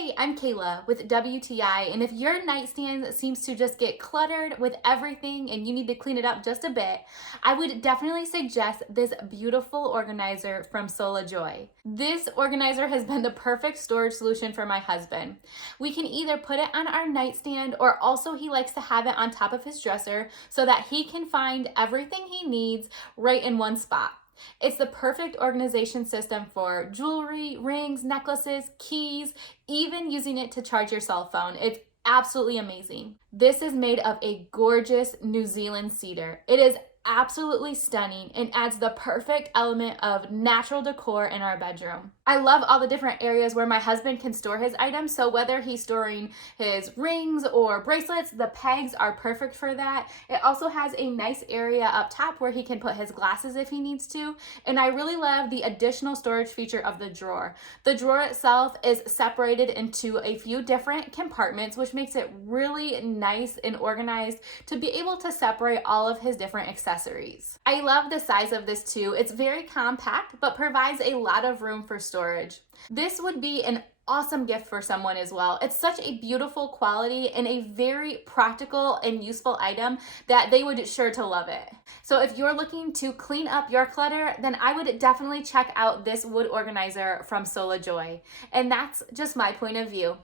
Hey, I'm Kayla with WTI, and if your nightstand seems to just get cluttered with everything and you need to clean it up just a bit, I would definitely suggest this beautiful organizer from SolaJoy. This organizer has been the perfect storage solution for my husband. We can either put it on our nightstand, or also he likes to have it on top of his dresser so that he can find everything he needs right in one spot. It's the perfect organization system for jewelry, rings, necklaces, keys, even using it to charge your cell phone. It's absolutely amazing. This is made of a gorgeous New Zealand cedar. It is absolutely stunning and adds the perfect element of natural decor in our bedroom. I love all the different areas where my husband can store his items, so whether he's storing his rings or bracelets, the pegs are perfect for that. It also has a nice area up top where he can put his glasses if he needs to, and I really love the additional storage feature of the drawer. The drawer itself is separated into a few different compartments, which makes it really nice and organized to be able to separate all of his different accessories. I love the size of this too. It's very compact, but provides a lot of room for storage. This would be an awesome gift for someone as well. It's such a beautiful quality and a very practical and useful item that they would sure to love it. So if you're looking to clean up your clutter, then I would definitely check out this wood organizer from SolaJoy. And that's just my point of view.